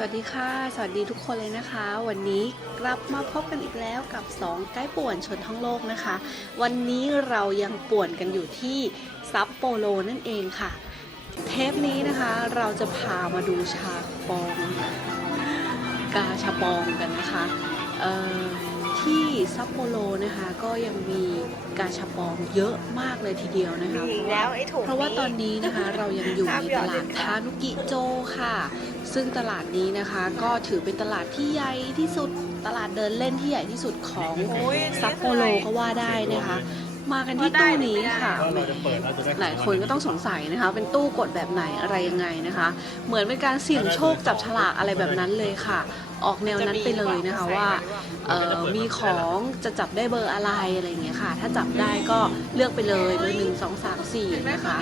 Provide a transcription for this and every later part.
สวัสดีค่ะ สวัสดีทุกคนเลยนะคะ วันนี้กลับมาพบกันอีกแล้วกับ2ไกด์ป่วนชนทั้งโลกนะคะ วันนี้เรายังป่วนกันอยู่ที่ซัปโปโรนั่นเองค่ะ เทปนี้นะคะเราจะพามาดูชาปอง กาชาปองกันนะคะ เอ่อ ที่ซัปโปโรนะคะก็ยังมีกาชาปองเยอะมากเลยทีเดียวนะคะ มีอีกแล้วไอ้ถุงเพราะว่าตอนนี้นะคะเรายังอยู่ในตลาดทานุกิโจค่ะ ซึ่งตลาดนี้นะคะก็ถือเป็นตลาดที่ใหญ่ที่สุดตลาดเดินเล่นที่ใหญ่ที่สุดของโอ้ยซัปโปโรก็ว่าได้นะคะ มากันที่ตู้นี้ค่ะว่าเราจะเปิดเราจะได้หลายคนก็ต้องสงสัยนะคะ เป็นตู้กดแบบไหนอะไรยังไงนะคะ เหมือนเป็นการเสี่ยงโชคจับฉลากอะไรแบบนั้นเลยค่ะ ออกแนวนั้นไปเลยนะคะว่าเอ่อมีของจะจับได้เบอร์อะไรอะไรอย่างเงี้ยค่ะ ถ้าจับได้ก็เลือกไปเลยเบอร์หนึ่งสองสามสี่นะคะ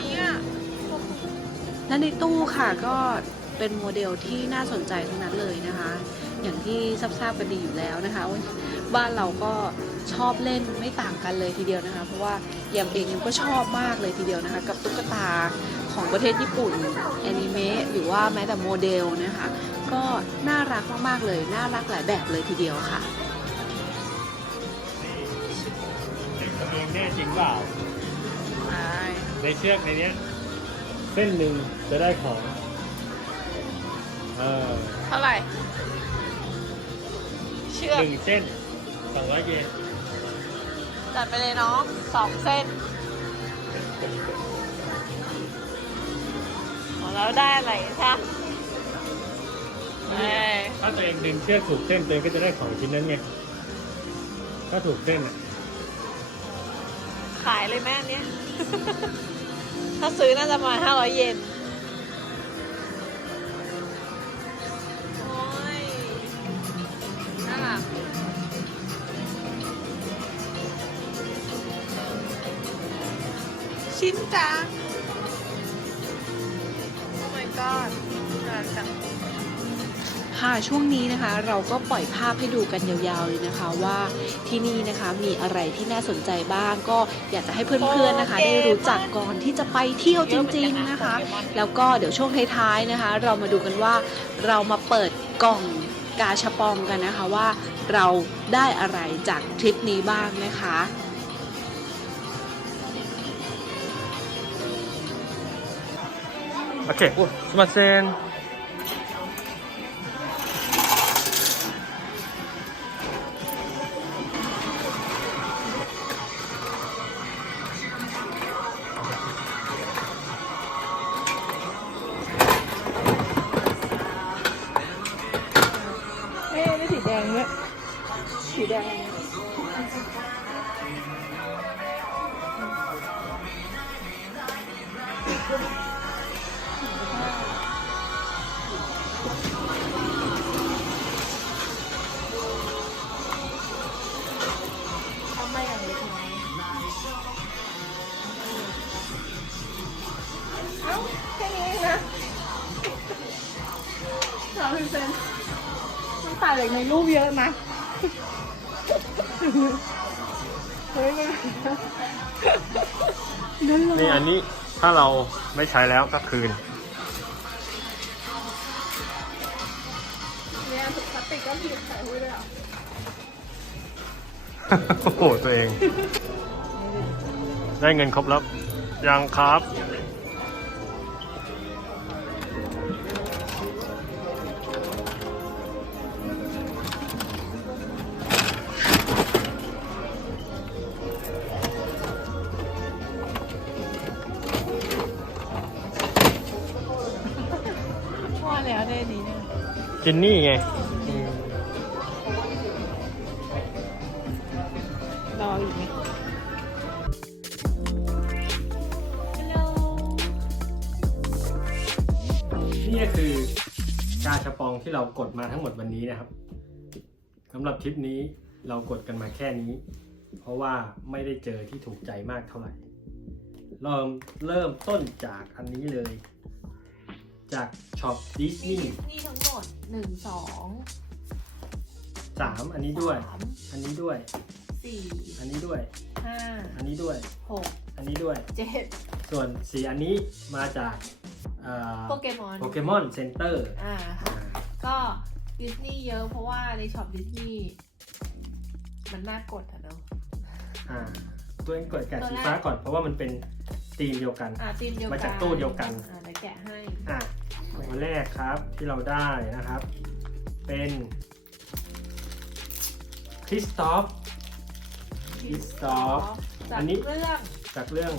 และในตู้ค่ะก็เป็นโมเดลที่น่าสนใจทั้งนั้นเลยนะคะ อย่างที่ทราบๆกันดีอยู่แล้วนะคะว่าบ้านเราก็ชอบเล่นไม่ต่างกันเลยทีเดียวนะคะ เพราะว่าแยมเองยังก็ชอบมากเลยทีเดียวนะคะ กับตุ๊กตาของประเทศญี่ปุ่นแอนิเมะหรือว่าแม้แต่โมเดลนะคะ ก็น่ารักมากๆเลย น่ารักหลายแบบเลยทีเดียวค่ะเด็กตัวเองแน่จริงเปล่าในเชือกในเนี้ยเส้นหนึ่งจะได้ของ เออเท่าไหร่เชือกหนึ่งเส้นสองร้อยเยนจัดไปเลยน้องสองเส้นอ๋อแล้วได้อะไรใช่เอ้ยถ้าตัวเองดึงเชือกถูกเส้นตัวเองก็จะได้ของชิ้นนั้นไงถ้าถูกเส้นอะขายเลยแม่อันเนี้ย ถ้าซื้อน่าจะประมาห้าร้อยเยน ชิ้นจังโอ้ my god น่ารักจังค่ะช่วงนี้นะคะเราก็ปล่อยภาพให้ดูกันยาวๆเลยนะคะว่าที่นี่นะคะมีอะไรที่น่าสนใจบ้าง ก็อยากจะให้เพื่อนๆนะคะ ได้รู้จักก่อนที่จะไปเที่ยวจริง ๆนะคะ แล้วก็เดี๋ยวช่วงท้ายๆนะคะ เรามาดูกันว่าเรามาเปิดกล่องกาชาปองกันนะคะว่าเราได้อะไรจากทริปนี้บ้างนะคะ โอเคโอ้สมาเในรูปเยอะนะเฮ้ยมันนั่นเลนี่ยอันนี้ถ้าเราไม่ใช้แล้วก็คืน เนี่ยถุงพลาสติกก็ผิดใส่ไว้เลยอะโอ้โหตัวเอง ได้เงินครบแล้วยังครับ จินนี่ไงอืมรออีกไหมนี่ก็คือกาชาปองที่เรากดมาทั้งหมดวันนี้นะครับสำหรับทริปนี้เรากดกันมาแค่นี้ เพราะว่าไม่ได้เจอที่ถูกใจมากเท่าไหร่เริ่มเริ่มต้นจากอันนี้เลย จากช็อปดิสนีย์นี่ทั้งหมดหนึ่งสองสามอันนี้ด้วย สามอันนี้ด้วย สี่อันนี้ด้วย ห้าอันนี้ด้วย หกอันนี้ด้วย เจ็ดส่วนสีอันนี้มาจากเอ่อโปเกมอนโปเกมอนเซ็นเตอร์อ่าค่ะก็ดิสนีย์เยอะเพราะว่าในช็อปดิสนีย์มันน่ากดอะเนาะอ่าตัวเองกดแกะตัวสีแรก ฟ้าก่อนเพราะว่ามันเป็นธีมเดียวกัน อ่าทีมเดียวกันมาจากตู้เดียวกัน อ่าเดี๋ยวแกะให้ อะ ตัวแรกครับที่เราได้นะครับ เป็นคริสตอฟ Christoph จากอันนี้ เรื่องจากเรื่อง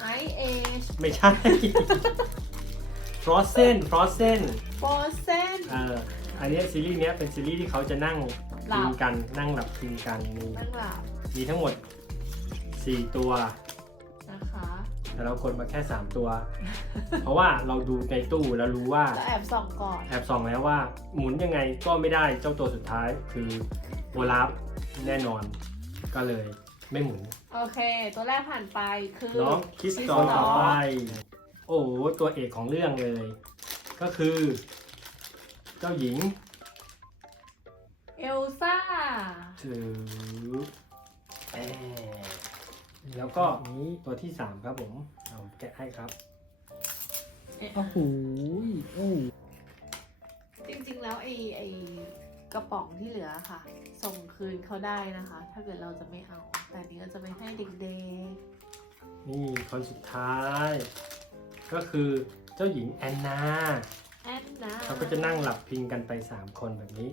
ไอเอชไม่ใช่ Frozen Frozen โฟเซน เอ่ออันเนี้ยซีรีส์เนี้ยเป็นซีรีส์ที่เขาจะนั่งหลับพิงกันนั่งหลับพิงกันมีนั่งหลับมีทั้งหมด 4 ตัวนะคะ แต่เรากดมาแค่ 3 ตัว เพราะว่าเราดูในตู้แล้วรู้ว่าแล้วแอบส่องก่อนแอบส่องแล้วว่าหมุนยังไงก็ไม่ได้เจ้าตัวสุดท้ายคือโอลาฟแน่นอน ก็เลยไม่หมุน โอเค ตัวแรกผ่านไปคือน้องคริสตอ Christoph ต่อไป โอ้โหตัวเอกของเรื่องเลย ก็คือ เจ้าหญิงเอลซ่าถือ แอร์แล้วก็นี้ตัวที่สามครับผมเอาแกะให้ครับโอ้โหโอ้จริงๆแล้วไอ้ไอ้กระป๋องที่เหลือค่ะ ส่งคืนเขาได้นะคะ ถ้าเกิดเราจะไม่เอา แต่อันนี้ก็จะไม่ให้เด็กนี่คนสุดท้าย ก็คือเจ้าหญิงแอนนาๆแอนนาเขาก็จะนั่งหลับพิงกันไป3คนแบบนี้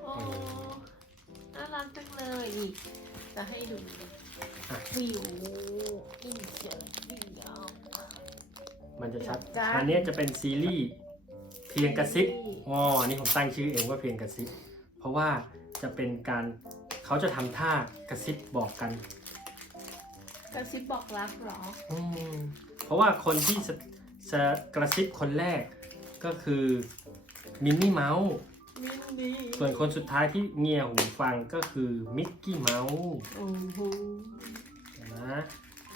โอ้ น่ารักจังเลยอีก จะให้ดูอะ วิวอินเจอร์วิวมันจะชัดจ้ะอันเนี้ยจะเป็นซีรีส์เพียงกระซิบอ๋ออันนี่ผมตั้งชื่อเองว่าเพียงกระซิบเพราะว่าจะเป็นการเขาจะทำท่ากระซิบบอกกัน กระซิบบอกรักเหรออืมเพราะว่าคนที่จะจะกระซิบคนแรกก็คือมินนี่เมาส์มินดี้ ส่วนคนสุดท้ายที่เงียหูฟังก็คือมิกกี้เมาส์โอ้โหนะ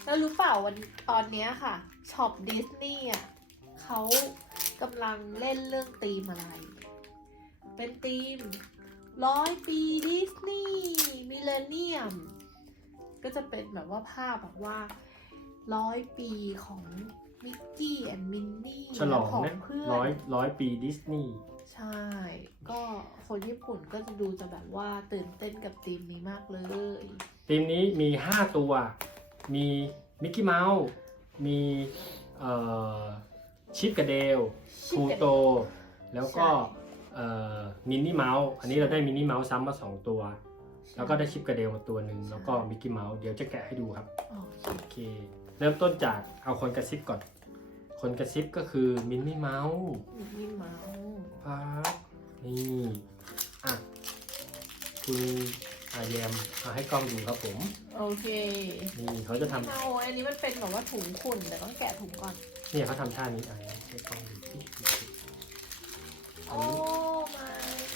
แล้วรู้เปล่าวันตอนเนี้ยค่ะช็อปดิสนีย์อะเขากำลังเล่นเรื่องธีมอะไร เป็นธีมร้อยปีดิสนีย์มิเลเนียม ก็จะเป็นแบบว่าภาพแบบว่าร้อยปีของมิกกี้แอนด์มินนี่ฉลองของนะเพื่อร้อยนร้อยปีดิสนีย์ ใช่ ก็คนญี่ปุ่นก็จะดูจะแบบว่าตื่นเต้นกับธีมนี้มากเลย ทีมนี้มี 5 ตัว มีมิกกี้เมาส์ มีเอ่อชิปกระเดลพูโต แล้วก็เอ่อมินนี่เมาส์ อันนี้เราได้มินนี่เมาส์ซ้ำมา 2 ตัว แล้วก็ได้ชิปกระเดลมาตัวหนึ่ง แล้วก็มิกกี้เมาส์ เดี๋ยวจะแกะให้ดูครับอ๋อโอเค เริ่มต้นจากเอาคนกระซิบก่อน คนกระซิบก็คือมินนี่เมาส์มินนี่เมาส์ปั๊บนี่อะคุณอาแยมเอาให้กล้องดูครับผม โอเคนี่เขาจะทำเอาอันนี้มันเป็นแบบว่าถุงขุ่นแต่ต้องแกะถุงก่อน เนี่ยเขาทำท่านี้อะให้กล้องดูสิโอ้มา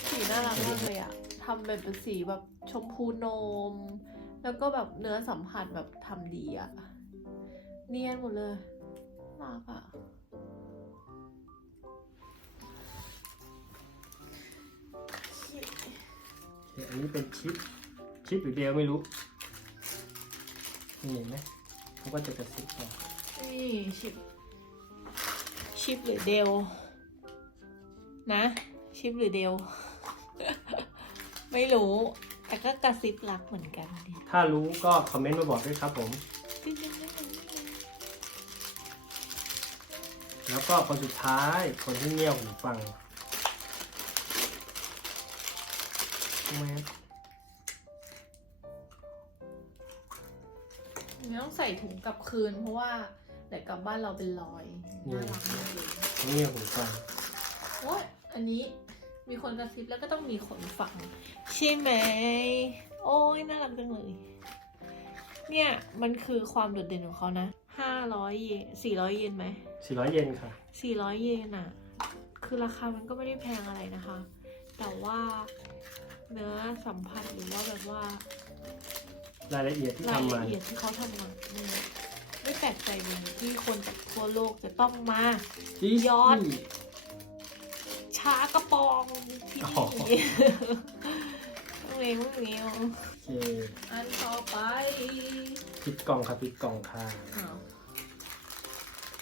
สีน่ารักมากเลยอะทำแบบเป็นสีแบบชมพูนม แล้วก็แบบเนื้อสัมผัสแบบทำดีอะเนียนหมดเลยน่า รักอะโอเคอันนี้เป็นชิป ชิปหรือเดลไม่รู้ นี่เห็นไหมเขาก็จะกระซิบต่อนี่ชิป ชิปหรือเดลนะ ชิปหรือเดล ไม่รู้ แต่ก็กระซิบรักเหมือนกันดิถ้ารู้ก็คอมเมนต์มาบอกด้วยครับผม แล้วก็คนสุดท้ายคนที่เงี่ยวหูฟังแม่ไม่ต้องใส่ถุงกลับคืน เพราะว่าเดี๋ยวกลับบ้านเราเป็นรอยน่ารักมากเลยเงี่ยวหูฟังโอ้ยอันนี้มีคนกระซิบแล้วก็ต้องมีคนฟัง ใช่ไหม โอ้ยน่ารักจังเลย เนี่ยมันคือความโดดเด่นของเขานะ ห้าร้อยเยนสี่ร้อยเยนไหม400เยนค่ะ สี่ร้อยเยนอะคือราคามันก็ไม่ได้แพงอะไรนะคะ แต่ว่าเนื้อสัมผัสหรือว่าแบบว่ารายละเอียดที่รายทำมาละเอียดที่เขาทำมาเนี่ยไม่แปลกใจเลยที่คนจากทั่วโลกจะต้องมาดิสยอดนีย์ช้ากระปองที่อ๋นี่ อเร็วเร็วโอเคอันต่อไปปิดกล่องค่ะปิดกล่องค่ะอ้าว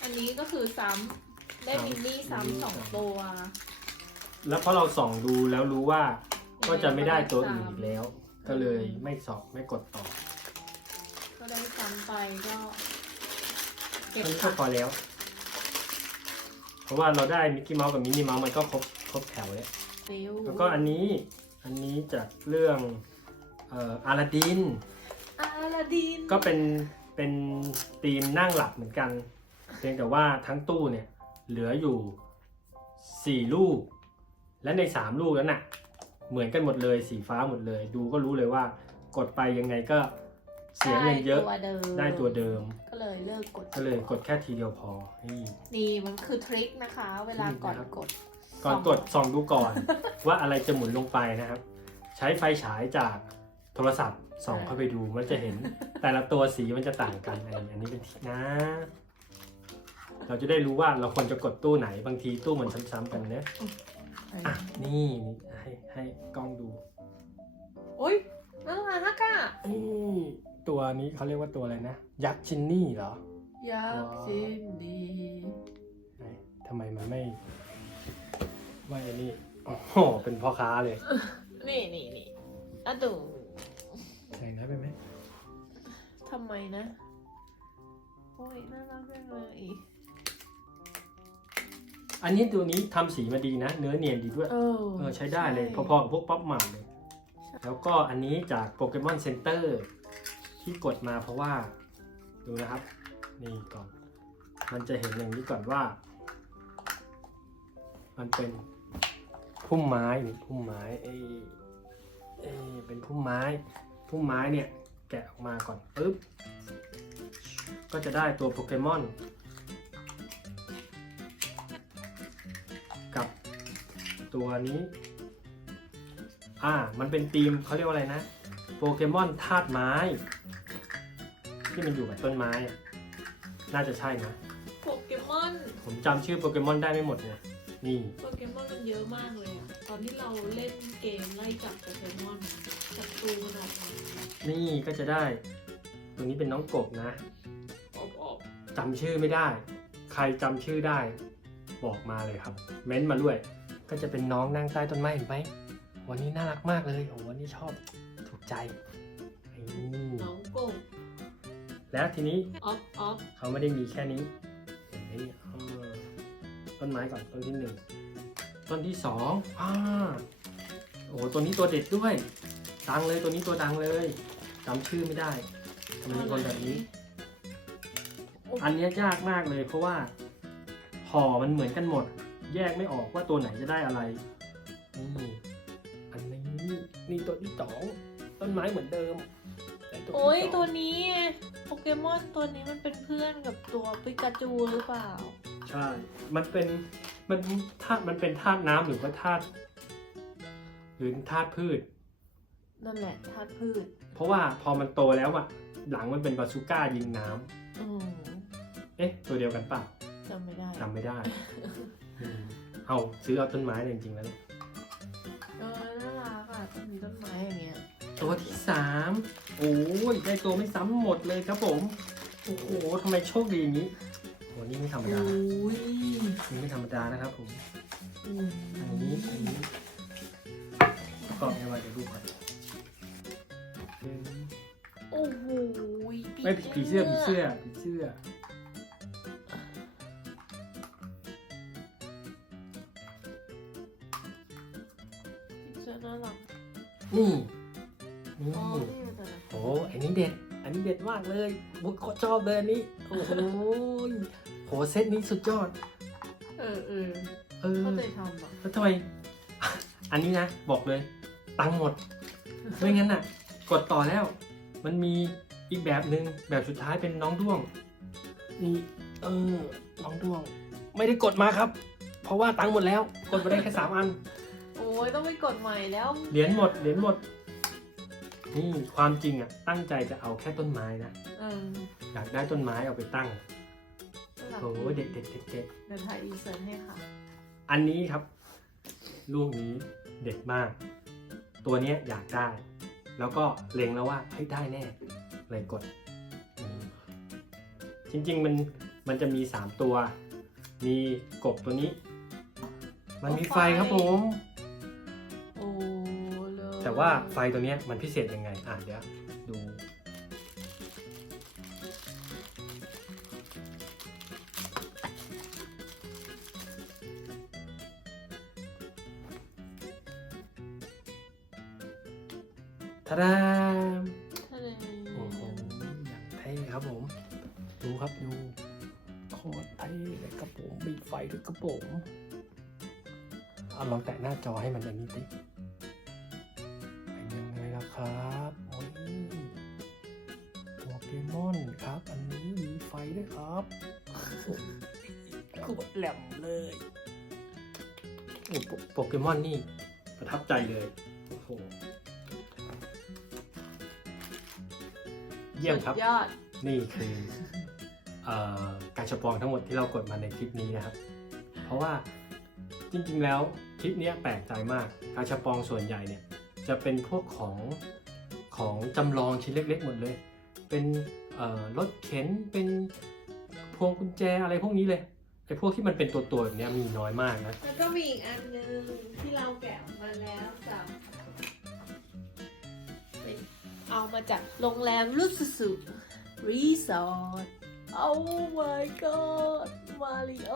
อันนี้ก็คือซ้ำได้ซ้ำมินนี่มินนี่ซ้ำสองซ้ำตัวแล้วเพราะเราส่องดูแล้วรู้ว่าก็จะไม่ได้ตัวอื่นอีกแล้ว ก็เลยไม่สอบไม่กดต่อก็ได้ซ้ำไปก็เก็บอันนี้ก็ค่ะพอแล้ว เพราะว่าเราได้มิกกี้เมาส์กับมินนี่เมาส์มันก็ครบครบแถวแล้วฟิวแล้วก็อันนี้ อันนี้จากเรื่องเอ่ออาลาดิน อาลาดินก็เป็นเป็นธีมนั่งหลับเหมือนกัน เพียงแต่ว่าทั้งตู้เนี่ยเหลืออยู่สี่ลูก และในสามลูกนั้นน่ะเหมือนกันหมดเลยสีฟ้าหมดเลย ดูก็รู้เลยว่ากดไปยังไงก็เสียเงินเยอะได้ตัวเดิมได้ตัวเดิม ก็เลยเลิกกดก็เลยกดแค่ทีเดียวพอนี่ นี่มันคือทริคนะคะ เวลาก่อนนี่นะครับกด ก่อนกดส่องดูก่อน ว่าอะไรจะหมุนลงไปนะครับ ใช้ไฟฉายจากโทรศัพท์ส่องเข้าไปดูมันจะเห็น แต่ละตัวสีมันจะต่างกันอันนี้อันนี้เป็นทิศนะ เราจะได้รู้ว่าเราควรจะกดตู้ไหนบางทีตู้มันซ้ำๆกันเนะอะนี่นี่ให้ให้กล้องดูโอ้ยน่ารักอะนี่ตัวนี้เขาเรียกว่าตัวอะไรนะ ยักษ์ชินนี่เหรออยากจินดีไหนทำไมมันไม่ ไม่อันนี้โอ้โหเป็นพ่อค้าเลย นี่นี่นี่อะดูแสงน้อยไปไหมทำไมนะ โอ้ยน่ารักจังเลยอันนี้ตัวนี้ทำสีมาดีนะ เนื้อเนียนดีด้วย เออเออใช้ได้เลยพอๆกับพวกป๊อปหม่ำเลย แล้วก็อันนี้จากโปเกมอนเซ็นเตอร์ที่กดมาเพราะว่า ดูนะครับ นี่ก่อน มันจะเห็นอย่างนี้ก่อนว่า มันเป็น พุ่มไม้นี่พุ่มไม้เอยเอยเป็นพุ่มไม้ พุ่มไม้เนี่ยแกะออกมาก่อนปึ๊บ ก็จะได้ตัวโปเกมอนกับตัวนี้ อ่า มันเป็นธีมเขาเรียกว่าอะไรนะ โปเกมอนธาตุไม้ ที่มันอยู่กับต้นไม้อะน่าจะใช่นะ โปเกมอน ผมจำชื่อโปเกมอนได้ไม่หมดไงนี่ โป เกมอนมันเยอะมากเลยอะตอนที่เราเล่นเกมไล่จับโปเกมอนจับตูมันออกมานี่ก็จะได้ตัวนี้เป็นน้องกบนะออกออกจำชื่อไม่ได้ ใครจำชื่อได้ บอกมาเลยครับ เม้นต์มาด้วย ก็จะเป็นน้องนั่งใต้ต้นไม้เห็นไหมวันนี้น่ารักมากเลยโอ้วันนี้ชอบถูกใจนี่น้องกบแล้วทีนี้ ออฟออฟเขาไม่ได้มีแค่นี้เห็นไหมเนี่ยเออต้นไม้ก่อนต้นที่หนึ่ง ต้นที่สองอ่าโอ้โหตัวนี้ตัวเด็ดด้วย ดังเลยตัวนี้ตัวดังเลยจำชื่อไม่ได้ทำไมมีคนแบบนี้ อันเนี้ยยากมากเลยเพราะว่าห่อมันเหมือนกันหมด แยกไม่ออกว่าตัวไหนจะได้อะไรนี่อันนี้นี่ตัวที่สองต้นไม้เหมือนเดิมแต่ที่โอ้ยสงตัวนี้ไงโปเกมอนตัวนี้มันเป็นเพื่อนกับตัวปิกาจูหรือเปล่า ใช่ มันเป็น มันธาตุมันเป็นธาตุน้ำหรือว่าธาตุหรือธาตุพืช นั่นแหละธาตุพืช เพราะว่าพอมันโตแล้วอะหลังมันเป็นบาซูก้ายิงน้ำอืมเอ๊ะ ตัวเดียวกันเปล่าจำไม่ได้จำไม่ได้ อืมเอาซื้อเอาต้นไม้เลยจริงๆแล้ว เออน่ารักอะมีต้นไม้อย่างเงี้ยตัวที่สามโอ้ยได้ตัวไม่ซ้ำหมดเลยครับผม โอ้โหทำไมโชคดีอย่างนี้ โหนี่ไม่ธรรมดาโอ้ยนี่ไม่ธรรมดานะครับผมอืมอันนี้ อันนี้ก็ไม่ว่าเดี๋ยวดูก่อนโอ้โหไม่ผีเสื้อผีเสื้อผีเสื้อ ผีเสื้อน่ารักนี่นี่ เด็ดอันนี้เด็ดมากเลยบุ๊คโคตรชอบเลยอันนี้ โอ้โหโหเซตนี้สุดยอด เออเออเออเข้าใจทำอะแล้วทำไม อันนี้นะ บอกเลย ตังค์หมด ไม่งั้นน่ะ กดต่อแล้ว มันมีอีกแบบหนึ่งแบบสุดท้ายเป็นน้องด้วง นี่ เออ น้องด้วง ไม่ได้กดมาครับ เพราะว่าตังค์หมดแล้ว กดไปได้แค่สามอัน โอ้ยต้องไปกดใหม่แล้ว เหรียญหมด เหรียญหมด นี่ความจริงอะตั้งใจจะเอาแค่ต้นไม้นะเอออยากได้ต้นไม้เอาไปตั้งน่ารักโอ้โหดีเด็ดเด็ดเด็ดเด็ดเดี๋ยวถ่ายอินเสิร์ตให้ค่ะ อันนี้ครับ ลูกนี้เด็ดมาก ตัวเนี้ยอยากได้ แล้วก็เล็งแล้วว่าเฮ้ยได้แน่เลยกดอืมจริงๆมันมันจะมี 3 ตัว มีกบตัวนี้ มันมีไฟครับผมโอ้เลยแต่ ว่าไฟตัวนี้มันพิเศษยังไง อะเดี๋ยวดูทาดามโอ้โหอย่างเท่ครับผม ดูครับดูโคตรเท่เลยครับผมมีไฟด้วยครับผมเอาลองแตะหน้าจอให้มันอันนี้ดิ โอ้โปโปเกมอนนี่ประทับใจเลยโอ้โหเยี่ยมครับสุดยอด นี่คือเออการชปองทั้งหมดที่เรากดมาในคลิปนี้นะครับ เพราะว่าจริงๆแล้วคลิปเนี้ยแปลกใจมากการชปองส่วนใหญ่เนี่ยจะเป็นพวกของของจำลองชิ้นเล็ก ๆ หมดเลย เป็นเอ่อรถเข็นเป็นพวงกุญแจอะไรพวกนี้เลย ไอ้พวกที่มันเป็นตัวตัวๆแบบเนี้ยมีน้อยมากนะ แล้วก็มีอีกอันหนึงที่เราแกะออกมาแล้วจากเป็นเอามาจากโรงแรมรุสุสุรีสอร์ท Oh my god มาริโอ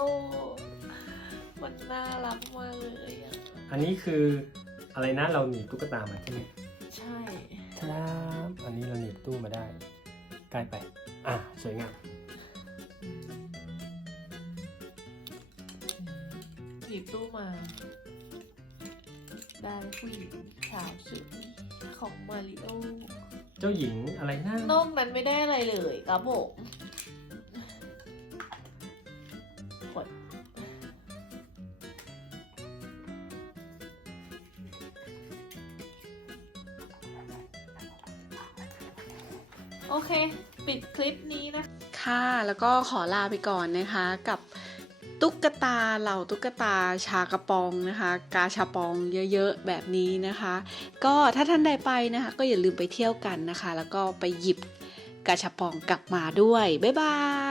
มันน่ารักมากเลยอะอันนี้คืออะไรนะเราหนีบตุ๊กตามาใช่ไหมใช่ ครับ อันนี้เราหนีบตู้มาได้ ใกล้ไป อะ สวยงาม หยิบตู้มาได้ผู้หญิงสาวสวยของมาริโอเจ้าหญิงอะไรนะนอกนั้นไม่ได้อะไรเลยครับผมกดโอเค ปิดคลิปนี้นะ ค่ะ แล้วก็ขอลาไปก่อนนะคะกับ ตุ๊กตาเหล่าตุ๊กตาชากระปองนะคะ กาชาปองเยอะๆแบบนี้นะคะ ก็ถ้าท่านใดไปนะคะ ก็อย่าลืมไปเที่ยวกันนะคะ แล้วก็ไปหยิบกาชาปองกลับมาด้วย บ๊ายบาย